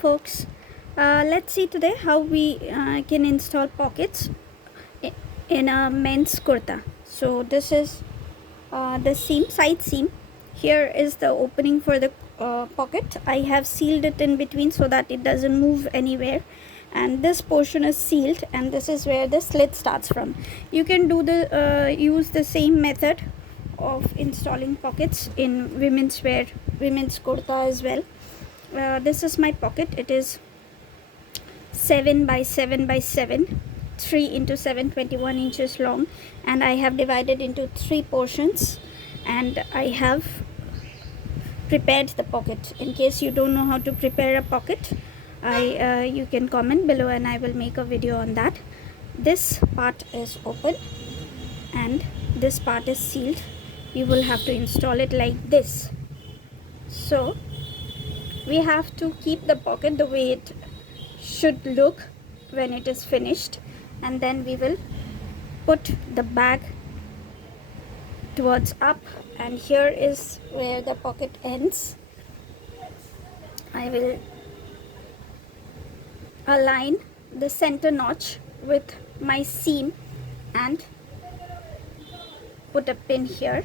folks, let's see today how we can install pockets in a men's kurta. So this is the seam, side seam. Here is the opening for the pocket. I have sealed it in between so that it doesn't move anywhere, and this portion is sealed, and this is where the slit starts from. You can do the use the same method of installing pockets in women's wear, women's kurta as well. This is my pocket. It is 7 by 7 by 7, 3 into 7, 21 inches long, and I have divided into 3 portions, and I have prepared the pocket. In case you don't know how to prepare a pocket, you can comment below and I will make a video on that. This part is open and this part is sealed. You will have to install it like this. So we have to keep the pocket the way it should look when it is finished, and then we will put the bag towards up, and here is where the pocket ends. I will align the center notch with my seam and put a pin here,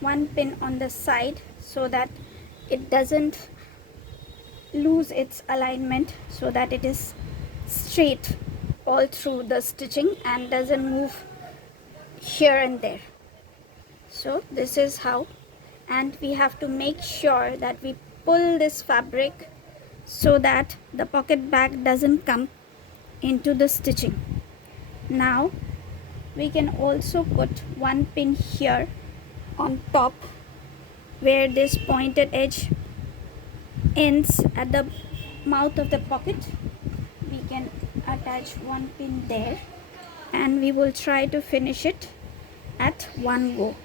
one pin on the side, so that it doesn't lose its alignment, so that it is straight all through the stitching and doesn't move here and there. So this is how, and we have to make sure that we pull this fabric so that the pocket bag doesn't come into the stitching. Now we can also put one pin here on top where this pointed edge ends at the mouth of the pocket. We can attach one pin there, and we will try to finish it at one go.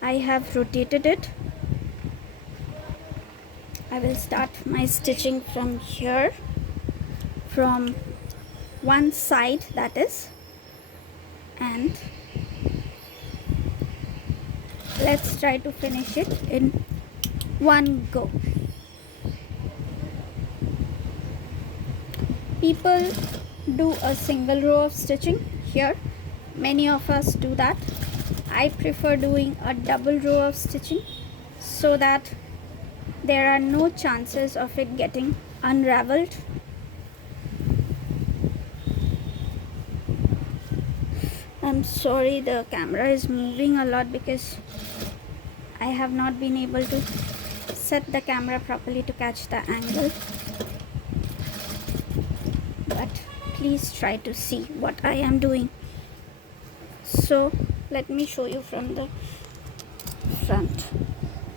I have rotated it. I will start my stitching from here, from one side, that is, and let's try to finish it in one go. People do a single row of stitching here. Many of us do that. I prefer doing a double row of stitching so that there are no chances of it getting unraveled. I'm sorry, the camera is moving a lot because I have not been able to set the camera properly to catch the angle. But please try to see what I am doing. So let me show you from the front.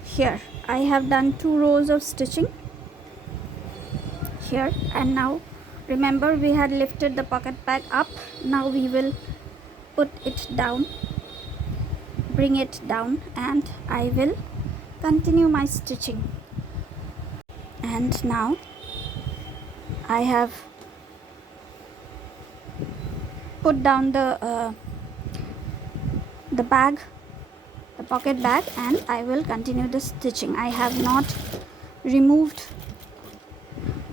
Here I have done 2 rows of stitching here, and now remember we had lifted the pocket bag up. Now we will put it down, bring it down, and I will continue my stitching. And now I have put down the bag, the pocket bag, and I will continue the stitching. I have not removed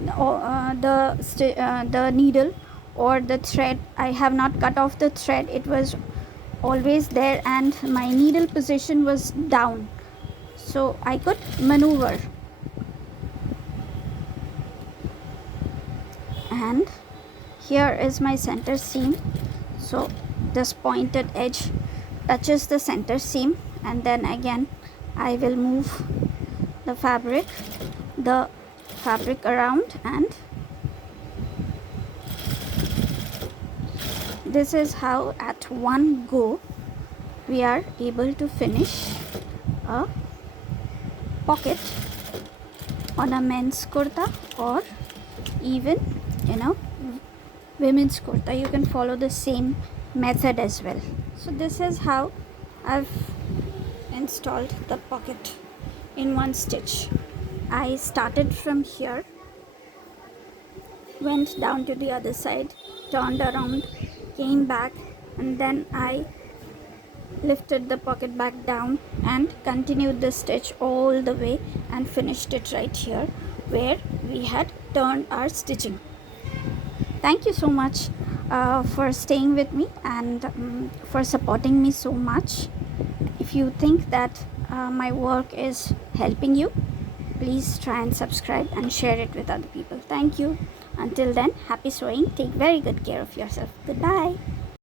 the needle or the thread. I have not cut off the thread. It was always there, and my needle position was down, so I could maneuver. And here is my center seam, so this pointed edge touches the center seam, and then again I will move the fabric around, and this is how at one go we are able to finish a pocket on a men's kurta, or even women's kurta. You can follow the same method as well. So this is how I've installed the pocket in one stitch. I started from here, went down to the other side, turned around, came back, and then I lifted the pocket back down and continued the stitch all the way and finished it right here. where we had turned our stitching. Thank you so much for staying with me and for supporting me so much. If you think that my work is helping you, please try and subscribe and share it with other people. Thank you. Until then, happy sewing. Take very good care of yourself. Goodbye.